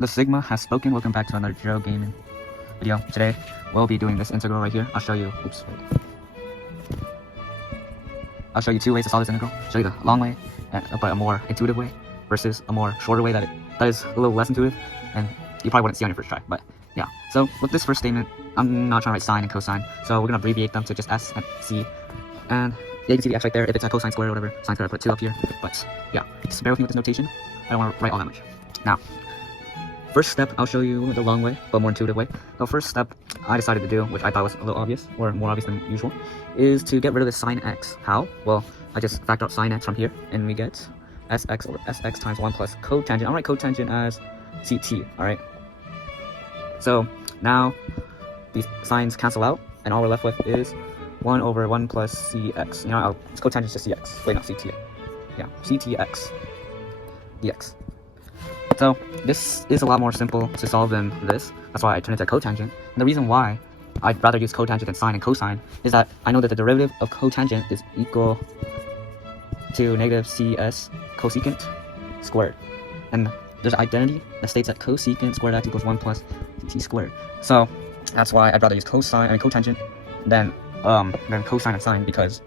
The Sigma has spoken. Welcome back to another Zero Gaming video. Today, we'll be doing this integral right here. I'll show you, I'll show you two ways to solve this integral. Show you the long way, but a more intuitive way, versus a more shorter way that is a little less intuitive, and you probably wouldn't see on your first try, but yeah. So with this first statement, I'm not trying to write sine and cosine, so we're gonna abbreviate them to just S and C. And yeah, you can see the X right there. If it's a cosine square or whatever, sine square, I put 2 up here. But yeah, just bear with me with this notation. I don't want to write all that much. Now, first step, I'll show you the long way, but more intuitive way. The first step I decided to do, which I thought was a little obvious, or more obvious than usual, is to get rid of the sine x. How? Well, I just factor out sine x from here, and we get sx over sx times 1 plus cotangent. I'll write cotangent as ct, alright? So now these signs cancel out, and all we're left with is 1 over 1 plus cx. You know, cotangent is just cx. Wait, not ct. Yeah, ctx dx. So this is a lot more simple to solve than this. That's why I turned it to cotangent. And the reason why I'd rather use cotangent than sine and cosine is that I know that the derivative of cotangent is equal to negative cs cosecant squared. And there's an identity that states that cosecant squared x equals 1 plus ct squared. So that's why I'd rather use cotangent than cosine and sine, because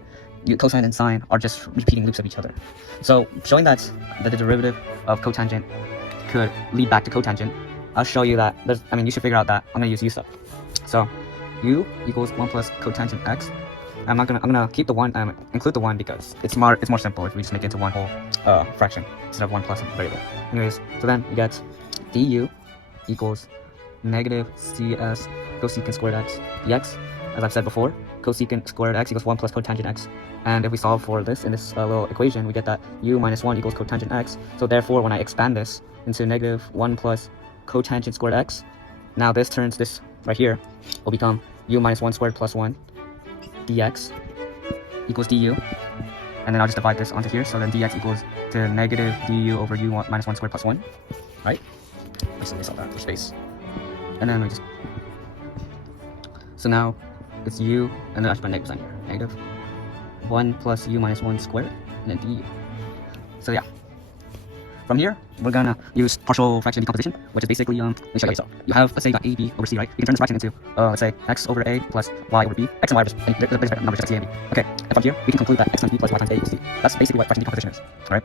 cosine and sine are just repeating loops of each other. So showing that the derivative of cotangent could lead back to cotangent, I'll show you that you should figure out that I'm gonna use u stuff. So u equals 1 plus cotangent x. I'm gonna keep the 1 and include the 1 because it's more simple if we just make it into one whole fraction instead of 1 plus a variable. Anyways, so then we get du equals negative cs cosecant squared x dx. As I've said before, cosecant squared x equals 1 plus cotangent x. And if we solve for this in this little equation, we get that u minus 1 equals cotangent x. So therefore, when I expand this into negative 1 plus cotangent squared x, now this right here will become u minus 1 squared plus 1 dx equals du. And then I'll just divide this onto here. So then dx equals to negative du over u minus 1 squared plus 1, right? Let's solve that for space. And then we just... So now it's u, and then I should put a negative sign here. Negative 1 plus u minus 1 squared, and then du. So yeah. From here, we're gonna use partial fraction decomposition, which is basically, let me show you. So you have, let's say, you got a, b over c, right? You can turn this fraction into, let's say, x over a plus y over b. X and y are just basic numbers, just like c and b. Okay, and from here, we can conclude that x times b plus y times a equals c. That's basically what fraction decomposition is, alright?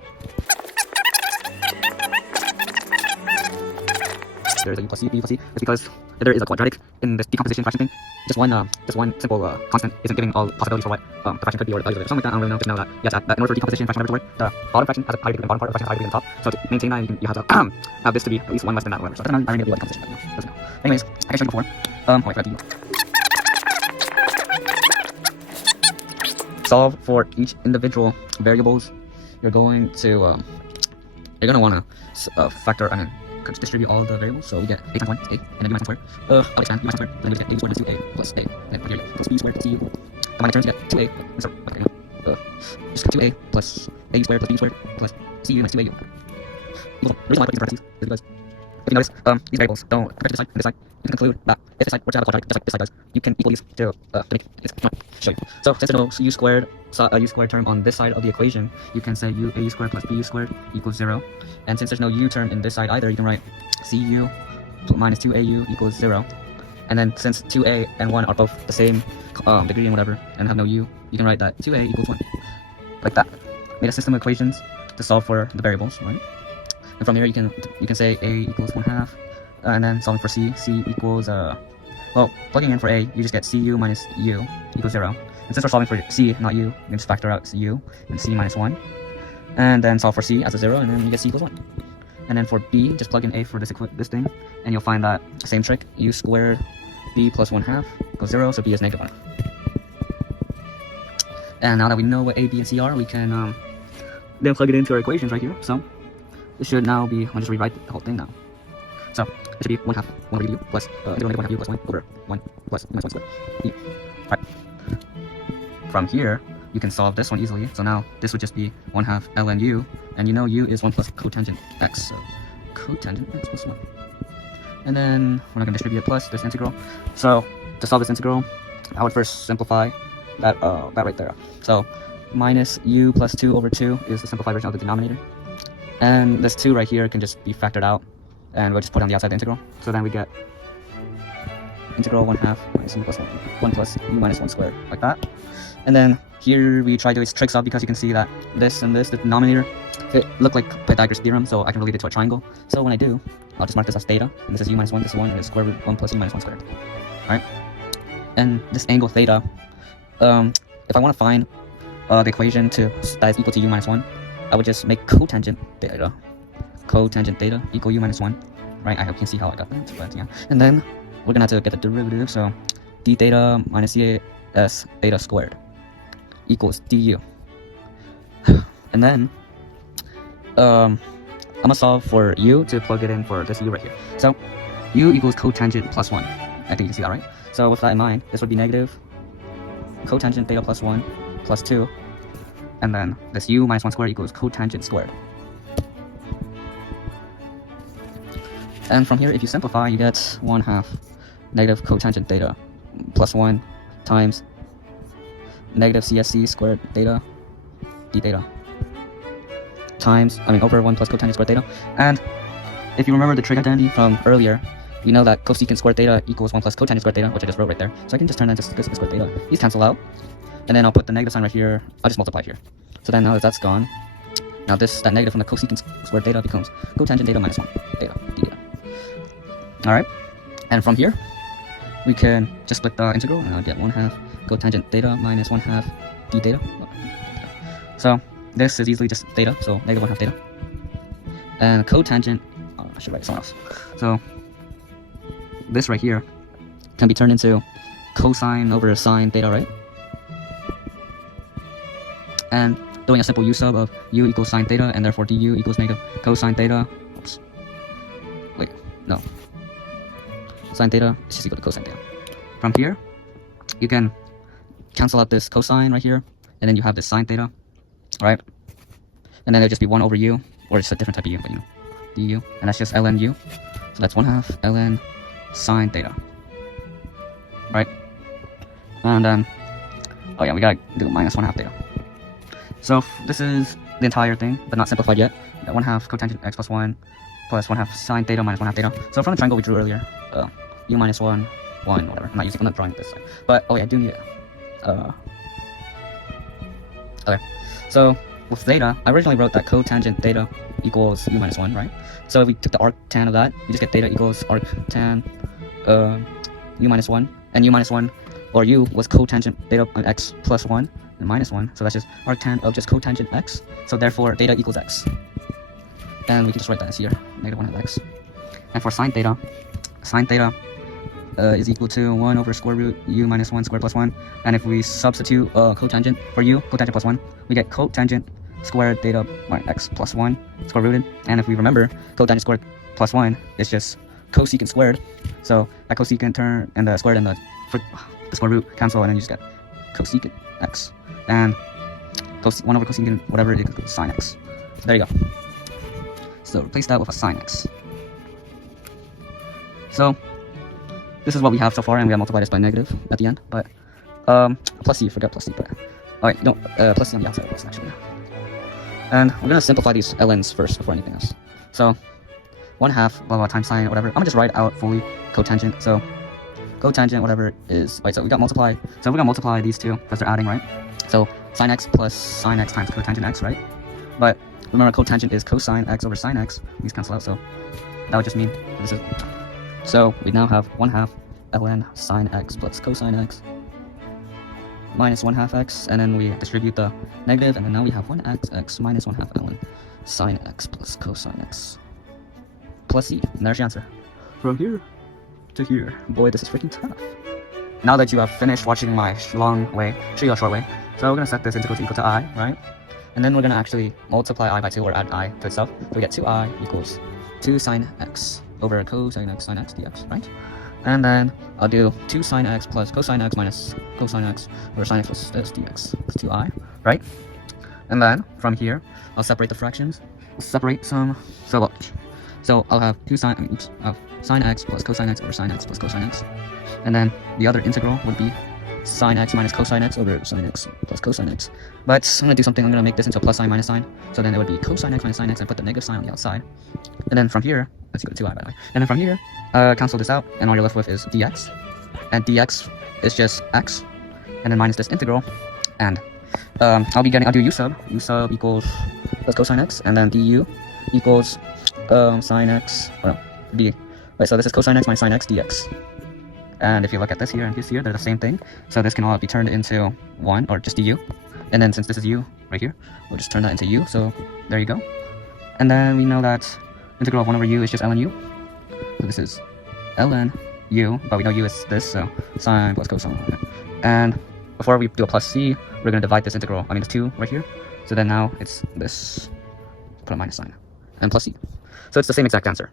There's a u plus c, b plus c. It's because there is a quadratic in this decomposition fraction thing. Just one simple constant isn't giving all possibilities for what the fraction could be, or the values of it. Something like that. I don't really know. Just know that you have to, that in order for decomposition fraction ever to work, the bottom fraction has a higher degree than the bottom part, or the fraction has a higher degree than the top. So to maintain that, you have to have this to be at least 1 less than that, or whatever. So I don't know. I already know what decomposition doesn't know. Anyways, I can show you before. Wait for that. Solve for each individual variables. You're going to want to factor. Could distribute all of the variables, so we get a times 1 is a, and then b minus 1 squared. I'll expand b minus 1 squared, then we get a squared minus 2a plus a, and here you plus b squared plus cu. Combine the terms, you get 2a, just 2a plus a squared plus b squared plus cu minus 2au. The reason why I put these in parentheses is because, if you notice, these variables don't compare to this side and this side. You can conclude that if this side were to have a quadratic just like this side does, you can equal these to make it. Show you. So since there's no u squared term on this side of the equation, you can say a squared plus bu squared equals 0. And since there's no u term in this side either, you can write cu minus 2au equals 0. And then since 2a and 1 are both the same degree and whatever, and have no u, you can write that 2a equals 1. Like that. Made a system of equations to solve for the variables, right? And from here you can say a equals 1/2, and then solving for c equals well, plugging in for a, you just get cu minus u equals 0. And since we're solving for c, not u, you can just factor out u and c minus 1, and then solve for c as a 0, and then you get c equals 1. And then for b, just plug in a for this thing, and you'll find that same trick, u squared b plus 1/2 equals 0, so b is negative 1. And now that we know what a, b, and c are, we can then plug it into our equations right here. So this should now be, I'll just rewrite the whole thing now. So it should be 1/2 1 over u plus negative 1/2 u plus 1 over 1 plus minus 1 squared e. Right. From here, you can solve this one easily. So now this would just be 1/2 ln u, and you know u is 1 plus cotangent x, so cotangent x plus 1. And then we're not going to distribute it plus this integral. So to solve this integral, I would first simplify that right there. So minus u plus 2 over 2 is the simplified version of the denominator. And this 2 right here can just be factored out. and we'll just put on the outside the integral. So then we get integral 1/2 minus u plus 1 plus u minus 1 squared, like that. And then here we try to trick up because you can see that this and this, the denominator, it look like Pythagoras theorem, so I can relate it to a triangle. So when I do, I'll just mark this as theta, and this is u minus 1, this is 1, and it's square root 1 plus u minus 1 squared. Alright? And this angle theta, if I want to find the equation that is equal to u minus 1, I would just make cotangent theta equal u minus 1. Right? I hope you can see how I got that. But yeah. And then we're gonna have to get the derivative, so d theta minus cs theta squared equals du. And then I'm gonna solve for u to plug it in for this u right here. So u equals cotangent plus 1. I think you can see that, right? So with that in mind, this would be negative cotangent theta plus 1 plus 2, and then this u minus 1 squared equals cotangent squared. And from here, if you simplify, you get 1/2 negative cotangent theta plus 1 times negative CSC squared theta d theta times, over 1 plus cotangent squared theta. And if you remember the trig identity from earlier, we know that cosecant squared theta equals 1 plus cotangent squared theta, which I just wrote right there. So I can just turn that into cosecant squared theta. These cancel out. And then I'll put the negative sign right here. I'll just multiply here. So then now that that's gone, now that negative from the cosecant squared theta becomes cotangent theta minus 1 theta d theta. Alright, and from here, we can just split the integral, and I'll get 1/2 cotangent theta minus 1/2 d theta. So this is easily just theta, so negative 1/2 theta. And cotangent, I should write someone else. So this right here can be turned into cosine over sine theta, right? And doing a simple u sub of u equals sine theta, and therefore du equals negative cosine theta. Oops. Wait, no. Sine theta is just equal to cosine theta. From here, you can cancel out this cosine right here, and then you have this sine theta, right? And then it'll just be 1 over u, or just a different type of u, but du, and that's just ln u. So that's 1/2 ln sine theta, right? And then, oh yeah, we gotta do minus 1/2 theta. So this is the entire thing, but not simplified yet. 1/2 cotangent x plus 1 plus 1/2 sine theta minus 1/2 theta. So from the triangle we drew earlier, u minus 1, 1, whatever. I'm not drawing this side. But, oh yeah, I do need it. Okay. So, with theta, I originally wrote that cotangent theta equals u minus 1, right? So if we took the arctan of that, you just get theta equals arctan u minus 1. And u minus 1, or u, was cotangent theta of x plus 1 and minus 1. So that's just arctan of just cotangent x. So therefore, theta equals x. And we can just write that as here, negative 1 of x. And for sine theta is equal to 1 over square root u minus 1 squared plus 1. And if we substitute cotangent for u, cotangent plus 1, we get cotangent squared theta minus x plus 1 square rooted. And if we remember, cotangent squared plus 1 is just cosecant squared. So that cosecant term and the squared and the square root cancel, and then you just get cosecant x. And 1 over cosecant whatever equals sine x. So there you go. So replace that with a sine x. So this is what we have so far, and we have multiplied this by negative at the end, but plus c, forget plus c, but alright, no, plus c on the outside of this actually. And we're gonna simplify these ln's first before anything else. So 1/2 blah blah times sine whatever. I'm gonna just write out fully cotangent. So cotangent whatever is right. So we got multiply. So we're gonna multiply these two because they're adding, right? So sine x plus sine x times cotangent x, right? But remember, cotangent is cosine x over sine x. These cancel out, so that would just mean this is. So we now have 1/2 ln sine x plus cosine x minus 1/2 x, and then we distribute the negative, and then now we have 1x minus 1/2 ln sine x plus cosine x plus c. And there's your answer. From here to here. Boy, this is freaking tough. Now that you have finished watching my long way, show you a short way. So we're gonna set this integral to equal to I, right? And then we're gonna actually multiply I by 2 or add I to itself. So we get 2I equals 2 sine x over cosine x sine x dx, right? And then I'll do 2 sine x plus cosine x minus cosine x over sine x plus this dx. It's 2I, right? And then from here, I'll separate the fractions. I'll separate some. So I'll have 2 sine of sine x plus cosine x over sine x plus cosine x. And then the other integral would be sine x minus cosine x over sine x plus cosine x. But I'm going to do something. I'm going to make this into a plus sign minus sign. So then it would be cosine x minus sine x, and put the negative sign on the outside. And then from here, let's go to 2i by the way. And then from here, cancel this out, and all you're left with is dx. And dx is just x, and then minus this integral. And I'll do u sub equals plus cosine x, and then du equals sine x, wait, so this is cosine x minus sine x dx. And if you look at this here and this here, they're the same thing. So this can all be turned into 1, or just du. And then since this is u right here, we'll just turn that into u. So there you go. And then we know that integral of 1 over u is just ln u. So this is ln u, but we know u is this, so sine plus cosine. And before we do a plus c, we're going to divide this integral, this 2 right here. So then now it's this, put a minus sign, and plus c. So it's the same exact answer.